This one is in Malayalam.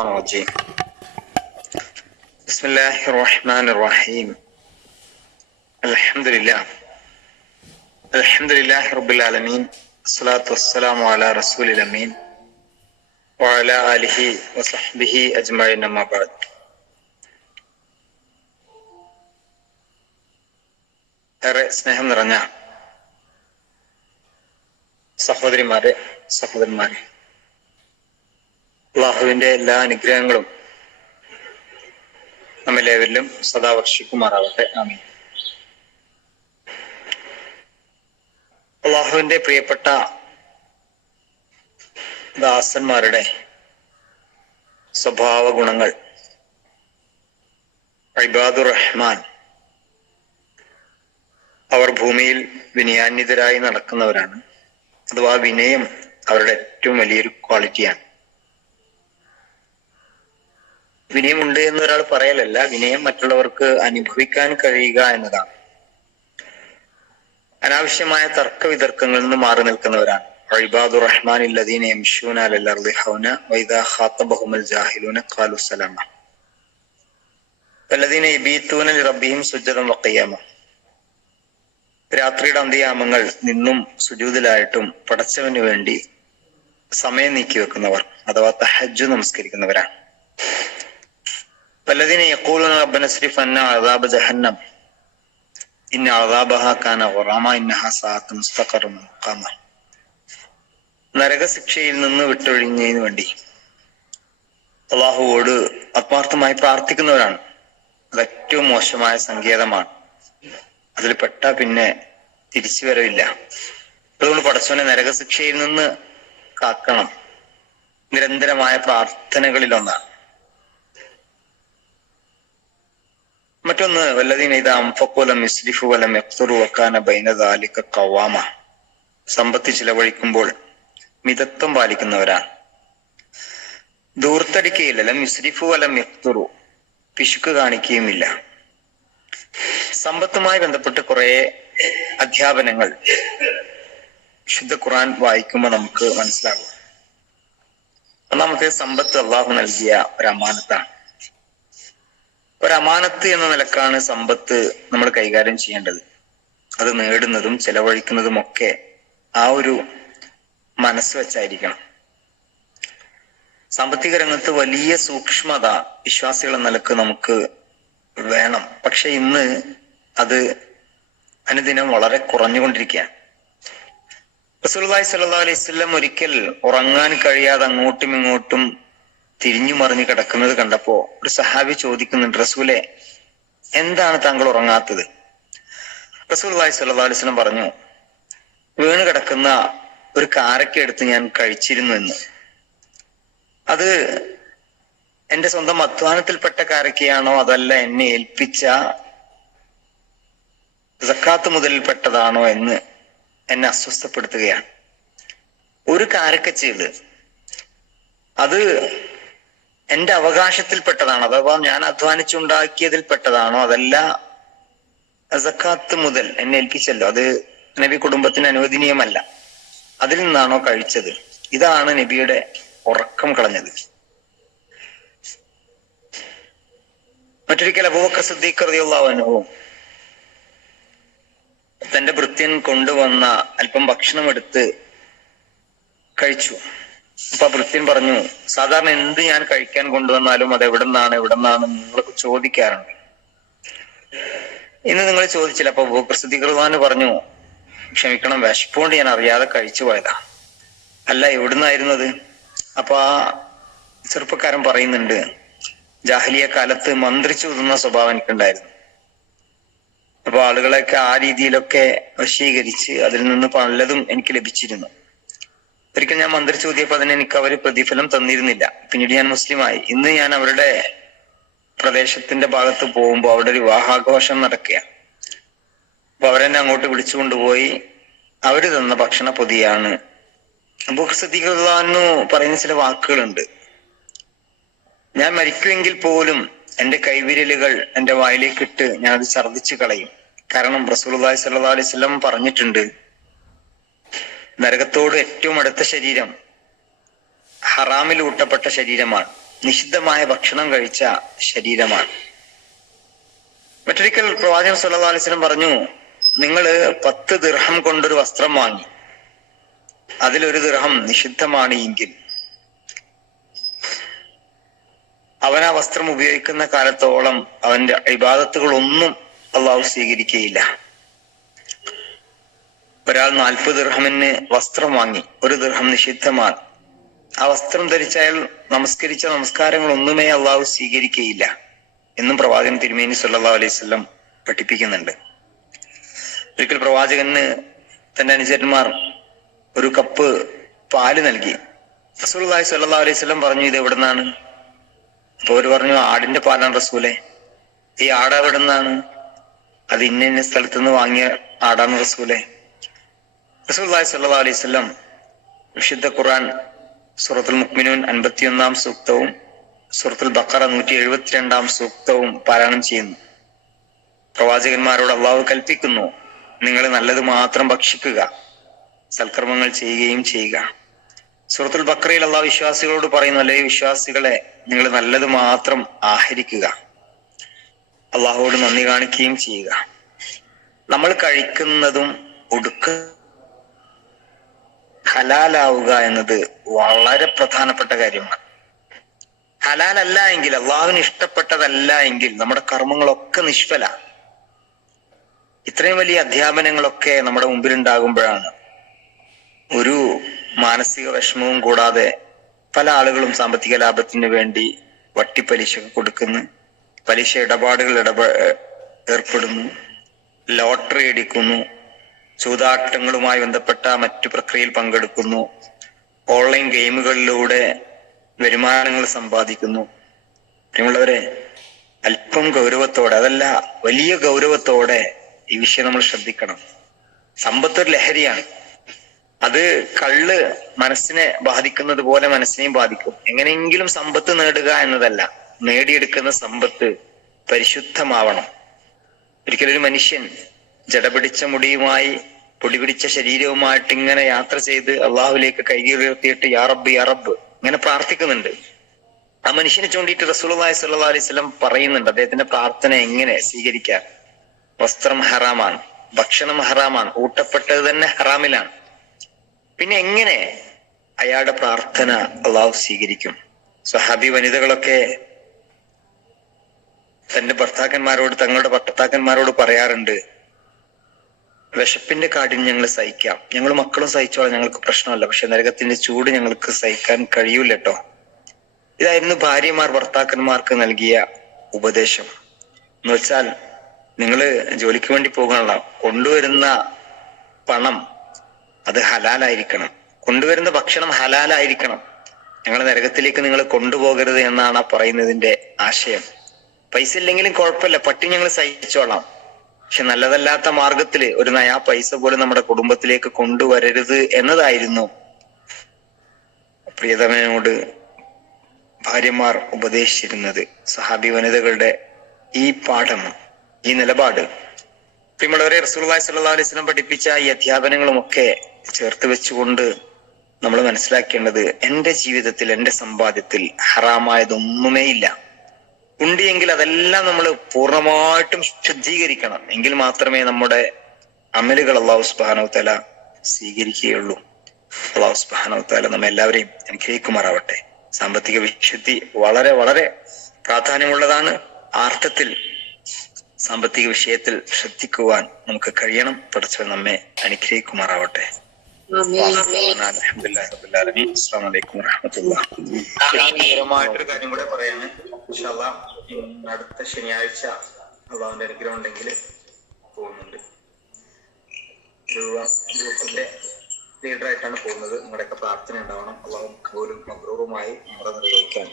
الرجيم بسم الله الرحمن الرحيم الحمد لله الحمد لله رب العالمين الصلاة والسلام على رسول الأمين وعلى آله وصحبه أجمعين أما بعد ഏറെ സ്നേഹം നിറഞ്ഞ സഹോദരിമാരെ സഹോദരന്മാരെ അള്ളാഹുവിന്റെ എല്ലാ അനുഗ്രഹങ്ങളും നമ്മെല്ലാവരിലും സദാ വർഷിക്കുമാറാവട്ടെ. ആമി അള്ളാഹുവിന്റെ പ്രിയപ്പെട്ട ദാസന്മാരുടെ സ്വഭാവ ഗുണങ്ങൾ ഇബാദുർ റഹ്മാൻ അവർ ഭൂമിയിൽ വിനയാന്വിതരായി നടക്കുന്നവരാണ്. അഥവാ വിനയം അവരുടെ ഏറ്റവും വലിയൊരു ക്വാളിറ്റിയാണ്. വിനയമുണ്ട് എന്ന് ഒരാൾ പറയലല്ല വിനയം മറ്റുള്ളവർക്ക് അനുഭവിക്കാൻ കഴിയുക എന്നതാണ്. അനാവശ്യമായ തർക്ക വിതർക്കങ്ങളിൽ നിന്ന് മാറി നിൽക്കുന്നവരാണ്. അഴിബാദു റഹ്മാൻ ഇല്ലദീന ഹൗന രാത്രിയുടെ അന്ത്യയാമങ്ങൾ നിന്നും സുജൂതിലായിട്ടും പടച്ചവന് വേണ്ടി സമയം നീക്കി വെക്കുന്നവർ അഥവാ തഹജ്ജു നമസ്കരിക്കുന്നവരാണ്. فالذين يقولون ربنا اصرف عنا عذاب جهنم ان അദാബഹ കാന غراما انها ساعات مستقر مقاما നരകശിക്ഷയിൽ നിന്ന് വിട്ടൊഴിഞ്ഞതിന് വേണ്ടി അള്ളാഹുവോട് ആത്മാർത്ഥമായി പ്രാർത്ഥിക്കുന്നവരാണ്. അത് ഏറ്റവും മോശമായ സങ്കേതമാണ്. അതിൽ പെട്ട പിന്നെ തിരിച്ചു വരവില്ല. അതുകൊണ്ട് പടച്ചോനെ നരകശിക്ഷയിൽ നിന്ന് കാക്കണം. നിരന്തരമായ പ്രാർത്ഥനകളിലൊന്നാണ്. മറ്റൊന്ന് വല്ലതീന ഇത് അംഫക്കുലം ഇസ്ലിഫു വലം എക്സുറു വക്കാന ബൈനദാലിക്ക കവാമ സമ്പത്ത് ചിലവഴിക്കുമ്പോൾ മിതത്വം പാലിക്കുന്നവരാണ്. ദൂർത്തടിക്കുകയില്ല ഇസ്രിഫു വലം എക്തുറു പിശുക്ക് കാണിക്കുകയുമില്ല. സമ്പത്തുമായി ബന്ധപ്പെട്ട് കുറെ അധ്യാപനങ്ങൾ ശുദ്ധ ഖുറാൻ വായിക്കുമ്പോൾ നമുക്ക് മനസ്സിലാകും. ഒന്നാമത്തെ സമ്പത്ത് അള്ളാഹു നൽകിയ ഒരു അമാനത്താണ് ഒരു അമാനത്ത് എന്ന നിലക്കാണ് സമ്പത്ത് നമ്മൾ കൈകാര്യം ചെയ്യേണ്ടത്. അത് നേടുന്നതും ചെലവഴിക്കുന്നതും ഒക്കെ ആ ഒരു മനസ്സ് വെച്ചായിരിക്കണം. സാമ്പത്തിക രംഗത്ത് വലിയ സൂക്ഷ്മത വിശ്വാസികൾ എന്ന നിലയ്ക്ക് നമുക്ക് വേണം. പക്ഷെ ഇന്ന് അത് അനുദിനം വളരെ കുറഞ്ഞുകൊണ്ടിരിക്കുകയാണ്. റസൂലുള്ളാഹി സല്ലാ അലൈഹി സ്വല്ലം ഒരിക്കൽ ഉറങ്ങാൻ കഴിയാതെ അങ്ങോട്ടും ഇങ്ങോട്ടും തിരിഞ്ഞു മറിഞ്ഞു കിടക്കുന്നത് കണ്ടപ്പോ ഒരു സഹാബി ചോദിക്കുന്നു റസൂലെ എന്താണ് താങ്കൾ ഉറങ്ങാത്തത്? റസൂൽ അലൈഹി വസല്ലം പറഞ്ഞു വീണ് കിടക്കുന്ന ഒരു കാരക്ക എടുത്ത് ഞാൻ കഴിച്ചിരുന്നു എന്ന്. അത് എന്റെ സ്വന്തം അധ്വാനത്തിൽപ്പെട്ട കാരക്കയാണോ? അതല്ല എന്നെ ഏൽപ്പിച്ച സക്കാത്ത് മുതലിൽപ്പെട്ടതാണോ എന്ന് എന്നെ അസ്വസ്ഥപ്പെടുത്തുകയാണ്. ഒരു കാരക്ക ചെയ്ത് അത് എന്റെ അവകാശത്തിൽപ്പെട്ടതാണോ. അഥവാ ഞാൻ അധ്വാനിച്ചുണ്ടാക്കിയതിൽപ്പെട്ടതാണോ? അതല്ല സക്കാത്ത് മുതൽ എന്നെ ഏൽപ്പിച്ചല്ലോ. അത് നബി കുടുംബത്തിന് അനുവദനീയമല്ല. അതിൽ നിന്നാണോ കഴിച്ചത്? ഇതാണ് നബിയുടെ ഉറക്കം കളഞ്ഞത്. മറ്റൊരിക്കൽ അബൂബക്കർ സിദ്ദീഖ് റളിയല്ലാഹു അൻഹു തന്റെ ഭൃത്യൻ കൊണ്ടുവന്ന അല്പം ഭക്ഷണം എടുത്ത് കഴിച്ചു. അപ്പൊ ഭൃത്യൻ പറഞ്ഞു. സാധാരണ എന്ത് ഞാൻ കഴിക്കാൻ കൊണ്ടുവന്നാലും അത് എവിടെ നിന്നാണ് എവിടെ നിന്നാണ് നിങ്ങൾ ചോദിക്കാറുണ്ട്. ഇന്ന് നിങ്ങൾ ചോദിച്ചില്ല അപ്പൊ ഭൂപ്രസിദ്ധി പറഞ്ഞു ക്ഷമിക്കണം വിശപ്പുകൊണ്ട് ഞാൻ അറിയാതെ കഴിച്ചു പോയതാ. അല്ല എവിടുന്നായിരുന്നു അത്? അപ്പൊ ആ ചെറുപ്പക്കാരൻ പറയുന്നുണ്ട് ജാഹലിയ കാലത്ത് മന്ത്രിച്ചു ഊതുന്ന സ്വഭാവം എനിക്കുണ്ടായിരുന്നു. അപ്പൊ ആളുകളെയൊക്കെ ആ രീതിയിലൊക്കെ വശീകരിച്ച് അതിൽ നിന്ന് പലതും എനിക്ക് ലഭിച്ചിരുന്നു. ഒരിക്കൽ ഞാൻ മന്ത്രിച്ചു ഊതിയപ്പോ അതിന് എനിക്ക് അവർ പ്രതിഫലം തന്നിരുന്നില്ല. പിന്നീട് ഞാൻ മുസ്ലിമായി. ഇന്ന് ഞാൻ അവരുടെ പ്രദേശത്തിന്റെ ഭാഗത്ത് പോകുമ്പോൾ അവിടെ ഒരു വിവാഹാഘോഷം നടക്കുകയാണ് അപ്പൊ അവരെന്നെ അങ്ങോട്ട് വിളിച്ചു കൊണ്ടുപോയി അവർ തന്ന ഭക്ഷണ പൊതിയാണ്. അബൂഖ്സദ്ദീഖാന്നു പറയുന്ന ചില വാക്കുകളുണ്ട്. ഞാൻ മരിക്കുമെങ്കിൽ പോലും എന്റെ കൈവിരലുകൾ എന്റെ വായിലേക്കിട്ട് ഞാൻ അത് ഛർദിച്ചു കളയും. കാരണം സ്വല്ലല്ലാഹു അലൈഹി വസല്ലം പറഞ്ഞിട്ടുണ്ട് നരകത്തോട് ഏറ്റവും അടുത്ത ശരീരം ഹറാമിൽ ഊട്ടപ്പെട്ട ശരീരമാണ്. നിഷിദ്ധമായ ഭക്ഷണം കഴിച്ച ശരീരമാണ്. മറ്റൊരിക്കൽ പ്രവാചകൻ വസല്ലം പറഞ്ഞു നിങ്ങൾ പത്ത് ദിർഹം കൊണ്ടൊരു വസ്ത്രം വാങ്ങി. അതിലൊരു ദിർഹം നിഷിദ്ധമാണ് എങ്കിൽ. അവൻ ആ വസ്ത്രം ഉപയോഗിക്കുന്ന കാലത്തോളം അവന്റെ ഇബാദത്തുകളൊന്നും അള്ളാഹു സ്വീകരിക്കുകയില്ല. ഒരാൾ നാൽപ്പത് ദിർഹമിന് വസ്ത്രം വാങ്ങി ഒരു ദിർഹം നിഷിദ്ധമാണ്. ആ വസ്ത്രം ധരിച്ച അയാൾ നമസ്കരിച്ച നമസ്കാരങ്ങളൊന്നുമേ അള്ളാഹു സ്വീകരിക്കുകയില്ല എന്നും പ്രവാചകൻ തിരുമേനി സല്ലാ അലൈഹി വസല്ലം പഠിപ്പിക്കുന്നുണ്ട്. ഒരിക്കൽ പ്രവാചകന് തന്റെ അനുചരന്മാർ ഒരു കപ്പ് പാൽ നൽകി. റസൂലുള്ളാഹി സല്ലാ അലൈഹി വസല്ലം പറഞ്ഞു ഇത് എവിടുന്നാണ്? അപ്പൊ അവർ പറഞ്ഞു ആടിന്റെ പാലാണ് റസൂലെ. ഈ ആട് എവിടെ നിന്നാണ് അത് ഇന്ന ഇന്ന സ്ഥലത്ത് നിന്ന് വാങ്ങിയ ആടാണ് റസൂലെ. റസൂലുള്ളാഹി സല്ലാ അലൈഹി വിശുദ്ധ ഖുർആൻ സൂറത്തുൽ മുക്മിനൂൻ അൻപത്തിയൊന്നാം സൂക്തവും സൂറത്തുൽ ബക്കറ നൂറ്റി എഴുപത്തിരണ്ടാം സൂക്തവും പാരായണം ചെയ്യുന്നു. പ്രവാചകന്മാരോട് അള്ളാഹു കൽപ്പിക്കുന്നു നിങ്ങൾ നല്ലത് മാത്രം ഭക്ഷിക്കുക സൽക്കർമ്മങ്ങൾ ചെയ്യുകയും ചെയ്യുക. സുഹൃത്തുൽ ബക്രയിൽ അള്ളാഹ് വിശ്വാസികളോട് പറയുന്നു അല്ലെ വിശ്വാസികളെ നിങ്ങൾ നല്ലത് മാത്രം ആഹരിക്കുക അള്ളാഹുവോട് നന്ദി കാണിക്കുകയും ചെയ്യുക. നമ്മൾ കഴിക്കുന്നതും ഉടുക്ക ഹലാലാവുക എന്നത് വളരെ പ്രധാനപ്പെട്ട കാര്യമാണ്. ഹലാലല്ല എങ്കിൽ അള്ളാഹുവിന് ഇഷ്ടപ്പെട്ടതല്ല എങ്കിൽ നമ്മുടെ കർമ്മങ്ങളൊക്കെ നിഷ്ഫല. ഇത്രയും വലിയ അധ്യാപനങ്ങളൊക്കെ നമ്മുടെ മുമ്പിൽ ഉണ്ടാകുമ്പോഴാണ് ഒരു മാനസിക വിഷമവും കൂടാതെ പല ആളുകളും സാമ്പത്തിക ലാഭത്തിന് വേണ്ടി വട്ടിപ്പലിശ കൊടുക്കുന്നു പലിശ ഇടപാടുകൾ ഇടപ ഏർപ്പെടുന്നു ലോട്ടറി അടിക്കുന്നു ചൂതാട്ടങ്ങളുമായി ബന്ധപ്പെട്ട മറ്റു പ്രക്രിയയിൽ പങ്കെടുക്കുന്നു. ഓൺലൈൻ ഗെയിമുകളിലൂടെ വരുമാനങ്ങൾ സമ്പാദിക്കുന്നു. പ്രിയമുള്ളവരെ അല്പം ഗൗരവത്തോടെ അതല്ല വലിയ ഗൗരവത്തോടെ ഈ വിഷയം നമ്മൾ ശ്രദ്ധിക്കണം. സമ്പത്ത് ഒരു ലഹരിയാണ്. അത് കള്ള് മനസ്സിനെ ബാധിക്കുന്നത് പോലെ മനസ്സിനെയും ബാധിക്കും. എങ്ങനെയെങ്കിലും സമ്പത്ത് നേടുക എന്നതല്ല. നേടിയെടുക്കുന്ന സമ്പത്ത് പരിശുദ്ധമാവണം. ഒരിക്കലൊരു മനുഷ്യൻ ജടപിടിച്ച മുടിയുമായി പൊടിപിടിച്ച ശരീരവുമായിട്ട് ഇങ്ങനെ യാത്ര ചെയ്ത് അള്ളാഹുലേക്ക് കൈകീർത്തിയിട്ട് യാറബ് യാ റബ്ബ് ഇങ്ങനെ പ്രാർത്ഥിക്കുന്നുണ്ട്. ആ മനുഷ്യനെ ചൂണ്ടിയിട്ട് റസൂലുള്ളാഹി സല്ലാ അലൈഹി വസല്ലം പറയുന്നുണ്ട് അദ്ദേഹത്തിന്റെ പ്രാർത്ഥന എങ്ങനെ സ്വീകരിക്കാൻ വസ്ത്രം ഹറാമാണ് ഭക്ഷണം ഹറാമാണ് ഊട്ടപ്പെട്ടത് തന്നെ ഹറാമിലാണ്. പിന്നെ എങ്ങനെ അയാളുടെ പ്രാർത്ഥന അള്ളാഹു സ്വീകരിക്കും? സ്വഹാബി വനിതകളൊക്കെ തന്റെ ഭർത്താക്കന്മാരോട് തങ്ങളുടെ ഭർത്താക്കന്മാരോട് പറയാറുണ്ട് വിശപ്പിന്റെ കാഠിന്യം ഞങ്ങൾ സഹിക്കാം. ഞങ്ങൾ മക്കളും സഹിച്ചോളാം ഞങ്ങൾക്ക് പ്രശ്നമല്ല. പക്ഷെ നരകത്തിന്റെ ചൂട് ഞങ്ങൾക്ക് സഹിക്കാൻ കഴിയൂല കേട്ടോ. ഇതായിരുന്നു ഭാര്യമാർ ഭർത്താക്കന്മാർക്ക് നൽകിയ ഉപദേശം. എന്ന് വെച്ചാൽ നിങ്ങൾ ജോലിക്ക് വേണ്ടി പോകണല്ല കൊണ്ടുവരുന്ന പണം അത് ഹലാലായിരിക്കണം. കൊണ്ടുവരുന്ന ഭക്ഷണം ഹലാലായിരിക്കണം. ഞങ്ങൾ നരകത്തിലേക്ക് നിങ്ങൾ കൊണ്ടുപോകരുത് എന്നാണ് പറയുന്നതിന്റെ ആശയം. പൈസ ഇല്ലെങ്കിലും കുഴപ്പമില്ല. പട്ടി ഞങ്ങൾ സഹിച്ചോളാം. പക്ഷെ നല്ലതല്ലാത്ത മാർഗത്തിൽ ഒരു നയാ പൈസ പോലും നമ്മുടെ കുടുംബത്തിലേക്ക് കൊണ്ടുവരരുത് എന്നതായിരുന്നു. പ്രിയതമനോട് ഭാര്യമാർ ഉപദേശിച്ചിരുന്നത്. സഹാബി വനിതകളുടെ ഈ പാഠം ഈ നിലപാട്. പ്രിയമുള്ളവരെ റസൂലുള്ളാഹി സല്ലാ അലൈഹി വസല്ലം പഠിപ്പിച്ച ഈ അധ്യാപനങ്ങളുമൊക്കെ ചേർത്ത് വെച്ചുകൊണ്ട് നമ്മൾ മനസ്സിലാക്കേണ്ടത് എന്റെ ജീവിതത്തിൽ എന്റെ സമ്പാദ്യത്തിൽ ഹറാമായതൊന്നുമേ ഇല്ല ഉണ്ട് എങ്കിൽ അതെല്ലാം നമ്മൾ പൂർണമായിട്ടും ശുദ്ധീകരിക്കണം. എങ്കിൽ മാത്രമേ നമ്മുടെ അമലുകൾ അള്ളാഹു സുബാനോ തല സ്വീകരിക്കുകയുള്ളൂ. അള്ളാഹു സുബാനോ തല നമ്മെ എല്ലാവരെയും അനുഗ്രഹിക്കുമാറാവട്ടെ. സാമ്പത്തിക വിശുദ്ധി വളരെ വളരെ പ്രാധാന്യമുള്ളതാണ്. ആർത്ഥത്തിൽ സാമ്പത്തിക വിഷയത്തിൽ ശ്രദ്ധിക്കുവാൻ നമുക്ക് കഴിയണം. പഠിച്ചവൻ നമ്മെ അനുഗ്രഹിക്കുമാറാവട്ടെ. ായിട്ടൊരു കാര്യം കൂടെ പറയാണ് ഇൻഷാല്ലാ, ഇന്ന് അടുത്ത ശനിയാഴ്ച അള്ളാഹുന്റെ അനുഗ്രഹം ഉണ്ടെങ്കിൽ പോകുന്നുണ്ട്. ഒരു ഗ്രൂപ്പിന്റെ ലീഡറായിട്ടാണ് പോകുന്നത്. നിങ്ങളുടെയൊക്കെ പ്രാർത്ഥന ഉണ്ടാവണം. അള്ളാഹു കബൂലും മബ്രൂറുമായി നമ്മുടെ നിർവഹിക്കാൻ.